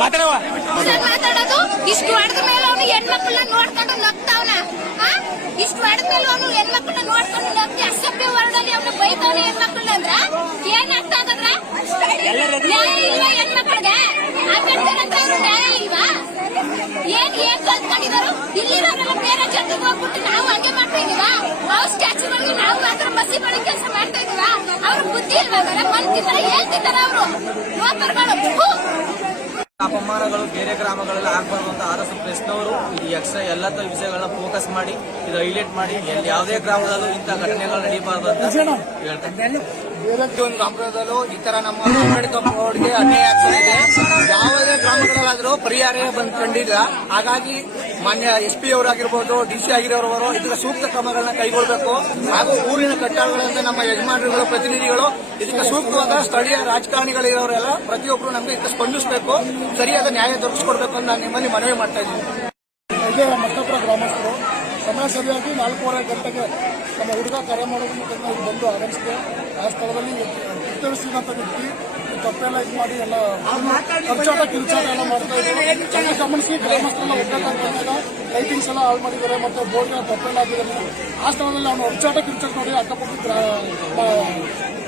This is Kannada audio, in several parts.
ಮಾತಾಡೋದು ಇಷ್ಟು ಹೊಡೆದ ಮೇಲೆ ಅವನು ಹೆಣ್ಮಕ್ಳನ್ನ ನೋಡ್ಕೊಂಡು ನಗ್ತಾವನ. ಇಷ್ಟು ಹೊಡೆದ ಮೇಲೆ ಅವನು ಹೆಣ್ಮಕ್ಳನ್ನ ನೋಡ್ಕೊಂಡು ನಗ್ತಿ ಅಸಭ್ಯ ವರ್ಡಲ್ಲಿ ಅವನು ಬೈತಾವನೆ ಹೆಣ್ಮಕ್ಳನ್ನ ಅಂದ್ರ ಏನ್ ಅರ್ಥ ಆಗದ್ರ? ನ್ಯಾಯ ಇಲ್ವಾ ಹೆಣ್ಮಕ್ಳಿಗೆ? ಅಂಬೇಡ್ಕರ್ ಅಂತ ನ್ಯಾಯ ಇಲ್ವಾ? ಏನ್ ಕಲ್ತ್ಕೊಂಡಿದಾರು? ಇಲ್ಲಿರೋರೆಲ್ಲ ಬೇರೆ ಜನರಿಗೆ ಹೋಗ್ಬಿಟ್ಟು ನಾವು ಹಂಗೆ ಮಾಡ್ತಾ ಇದೀವ? ಅವ್ರ ಸ್ಟ್ಯಾಚ್ಯೂಗಳಿಗೆ ನಾವು ಮಾತ್ರ ಬಸ್ಸಿ ಬಳಿ ಕೆಲಸ ಮಾಡ್ತಾ ಇದೀವ? ಅವ್ರ ಬುದ್ಧಿ ಇಲ್ವಾ? ಮನ್ತಿದಾರ ಹೇಳ್ತಿದಾರ ಅವರು ಲೋಕರ್ಗಳು. ಅಪಮಾನಗಳು ಬೇರೆ ಗ್ರಾಮಗಳಲ್ಲಿ ಆಗಬಾರ್ದು ಅಂತ ಆದಷ್ಟು ಪ್ರೆಸ್ನವರು ಈ ಎಕ್ಸ್ಟ್ರಾ ಎಲ್ಲ ವಿಷಯಗಳನ್ನ ಫೋಕಸ್ ಮಾಡಿ ಇದು ಹೈಲೈಟ್ ಮಾಡಿ ಯಾವುದೇ ಗ್ರಾಮದಲ್ಲೂ ಇಂಥ ಘಟನೆಗಳು ನಡೀಬಾರ್ದು ಅಂತ ಹೇಳ್ತಾರೆ. ಒಂದು ಗ್ರಾಮದಲ್ಲೂ ಈ ತರ ನಮ್ಮ ಅಂಬೇಡ್ಕರ್ ಅವರಿಗೆ ಅನ್ಯಾಯ ಆಗ್ತಾ ಇದೆ. ಯಾವುದೇ ಗ್ರಾಮಗಳಲ್ಲಾದ್ರೂ ಪರಿಹಾರ ಕಂಡಿಲ್ಲ. ಹಾಗಾಗಿ ಮಾನ್ಯ SP ಅವರಾಗಿರ್ಬೋದು, DC ಆಗಿರೋರು ಇದಕ್ಕೆ ಸೂಕ್ತ ಕ್ರಮಗಳನ್ನ ಕೈಗೊಳ್ಳಬೇಕು. ಹಾಗೂ ಊರಿನ ಕಟ್ಟಡಗಳಿಂದ ನಮ್ಮ ಯಜಮಾನರುಗಳು, ಪ್ರತಿನಿಧಿಗಳು ಇದಕ್ಕೆ ಸೂಕ್ತವಾದ ಸ್ಥಳೀಯ ರಾಜಕಾರಣಿಗಳಿರೋರೆಲ್ಲ ಪ್ರತಿಯೊಬ್ಬರು ನಮಗೆ ಇದಕ್ಕೆ ಸ್ಪಂದಿಸಬೇಕು, ಸರಿಯಾದ ನ್ಯಾಯ ದೊರಕಿಸಿಕೊಡ್ಬೇಕು ಅಂತ ನಾನು ನಿಮ್ಮಲ್ಲಿ ಮನವಿ ಮಾಡ್ತಾ ಇದ್ದೀನಿ. ಮತ್ತೊಬ್ಬರ ಗ್ರಾಮಸ್ಥರು ಸಮಯ ಸರಿಯಾಗಿ 4:30 ಗಂಟೆಗೆ ನಮ್ಮ ಹುಡುಗ ಕರೆ ಮಾಡೋದನ್ನು ಬಂದು ಆಗಮಿಸಿದೆ. ಆ ಸ್ಥಳದಲ್ಲಿ ಉತ್ತರಿಸಿದಂತ ವ್ಯಕ್ತಿ ತಪ್ಪೆಲ್ಲ ಇದು ಮಾಡಿ ಎಲ್ಲ ಖರ್ಚಾಟ ಕಿರುಚಾಟ ಎಲ್ಲ ಮಾಡ್ತಾ ಇದ್ದಾರೆ. ಅದನ್ನು ಗಮನಿಸಿ ಗ್ರಾಮಸ್ಥರೆಲ್ಲ ಒಗ್ಗಟ್ಟಾಗಿ ಬಂದಾಗ ಲೈಟಿಂಗ್ಸ್ ಎಲ್ಲ ಹಾಳು ಮಾಡಿದ್ದಾರೆ ಮತ್ತು ಬೋರ್ಡ್ನ ತಪ್ಪೆಲ್ಲ ಆಗಿದ್ದಾರೆ. ಆ ಸ್ಥಳದಲ್ಲಿ ಅವನು ಖರ್ಚಾಟ ಕಿರುಚಾಟ ನೋಡಿ ಅಕ್ಕಪಕ್ಕ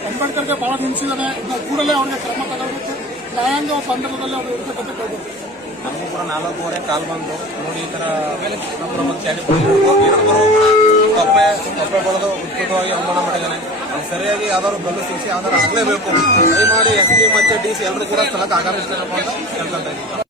ಅಂಬೇಡ್ಕರ್ಗೆ ಬಹಳ ಹಿಂಸಿದ್ದಾನೆ. ಇದನ್ನ ಕೂಡಲೇ ಅವರಿಗೆ ಕ್ರಮ ತಗೊಳ್ಬೇಕು. ನ್ಯಾಯಾಂಗ ಸಂದರ್ಭದಲ್ಲಿ ಅವರು ವಿರುದ್ಧ ಕತೆ ಕೊಡಬೇಕು. ನಮಗೂ ಕೂಡ 4:15 ಕಾಲ್ ಬಂದು ನೋಡಿ ಈ ತರ ತಪ್ಪೆ ಬರೋದು ಉತ್ಕೃತವಾಗಿ ಅವಮಾನ ಮಾಡಿದ್ದಾನೆ. ಸರಿಯಾಗಿ ಯಾವ್ದಾದ್ರು ಗಲ್ಲು ಶಿಕ್ಷೆ ಯಾವ್ದಾರು ಆಗಲೇಬೇಕು. ದಯಮಾಡಿ SP ಮತ್ತು DC ಎಲ್ಲರೂ ಕೂಡ ಸ್ಥಳಕ್ಕೆ ಆಗಮಿಸಬೇಕು ಅಂತ ಕೇಳ್ಕೊಳ್ತಾ ಇದ್ದೀವಿ.